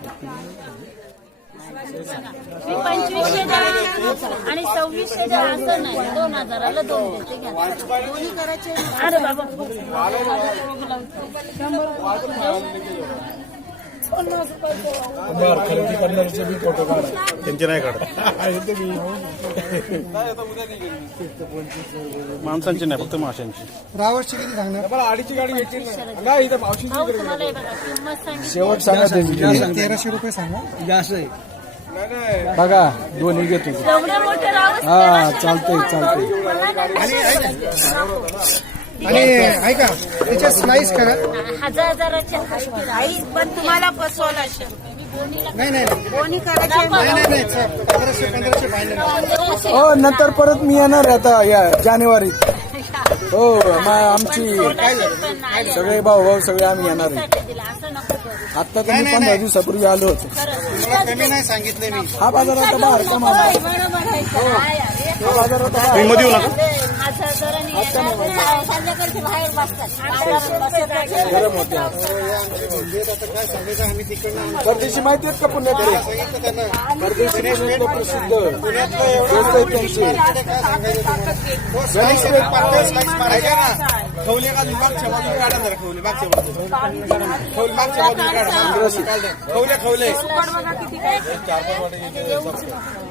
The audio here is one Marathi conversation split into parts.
मी 2500 द्या आणि 2600 द्या असं नाही. 2000ला 2 देते घ्या. दोन्ही करायचे. अरे बाबा खरेदी करणाऱ्याचे बी फोटो काढा, त्यांचे नाही काढत. माणसांची नाही, फक्त माशांची. रावसची किती सांगणार? भाऊ तुम्हाला हे बघा किंमत सांगितली. शेवट सांगा त्यांची. 1300 रुपये सांगा. जास्त आहे बघा, दोन्ही घेतो. एवढे मोठे रावस हा चालतंय चालतंय. आणि ऐका त्याच्या स्लाइस करा. हजाराचे आई पण तुम्हाला बसवला नाही नाही कोणी करायचे नाही नाही नाही 1500 फायनल. हो नंतर परत मी येणार आहे आता या जानेवारीत. हो आमची सगळे भाऊ सगळे आम्ही येणार आहे. आता तर मी 15 दिवसापूर्वी आलो होतो. तुम्हाला कमी नाही सांगितलं मी. हा बाजार आता बाहेर का माझा? हा बाजार आता बाहेर. मध्ये येऊ नका. संध्याकाळचे बाहेर बसतात. गरम होते. आता काय सांगायचं आम्ही तिकडनं परदेशी माहिती आहेत का पुण्याकडे? सांगितलं त्यांना. परदेशी प्रसिद्ध पुण्यातलं दोस्त आहेत त्यांचे. काय सांगायचं तुम्हाला? स्लाइस पातळ स्लाइस मारायच्या ना. खवले का मागच्या बाजूला काढा जरा. खवले मागच्या बाजूला. खवले मागच्या बाजूला काढा. खवले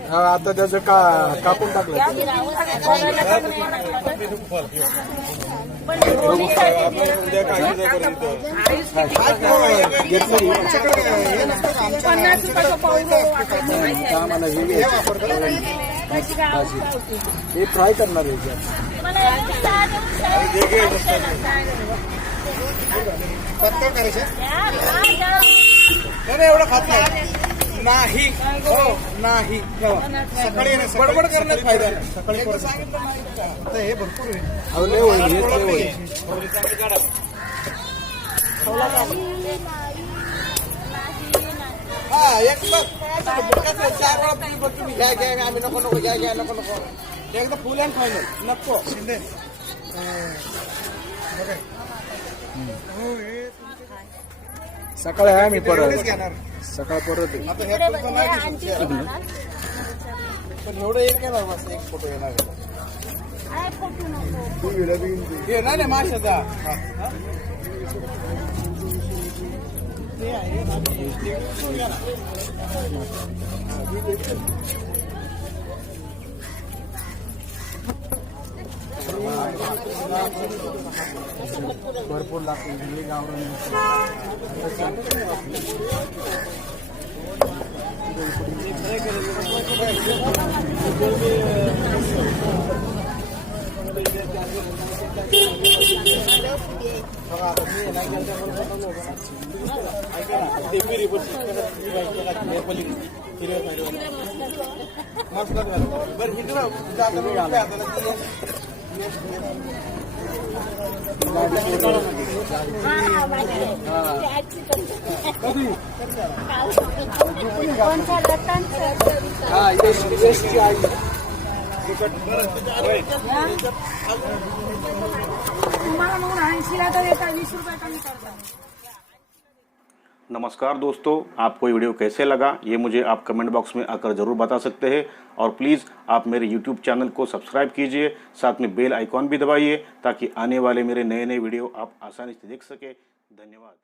हा आता त्याचं कापून टाकलं. हे ट्राय करणार आहे. पत्तर करायचे एवढं खात नाही. नाही. हो नाही. सकाळी बडबड करण्यात फायदा नाही. सकाळी सांगितलं आता हे भरपूर आहे. अहो, लय होईल, हेच लय होईल. हा एक चार तुम्ही घ्या घ्या आम्ही नको नको घ्या घ्या नको नको एकदा फुल अँड फायनल नको शिंदे. सकाळी आहे मी परत. घेणार सकाळ परत आहे. आता हे तुमचं नाही पण एवढं एक येणार बस एक फोटो येणार हे नाही नाही माशाचा. भरपूर लागतील गावरान. नमस्कार दोस्तों, आपको ये वीडियो कैसे लगा ये मुझे आप कमेंट बॉक्स में आकर ज़रूर बता सकते हैं। और प्लीज़ आप मेरे यूट्यूब चैनल को सब्सक्राइब कीजिए, साथ में बेल आइकॉन भी दबाइए ताकि आने वाले मेरे नए नए वीडियो आप आसानी से देख सकें। धन्यवाद।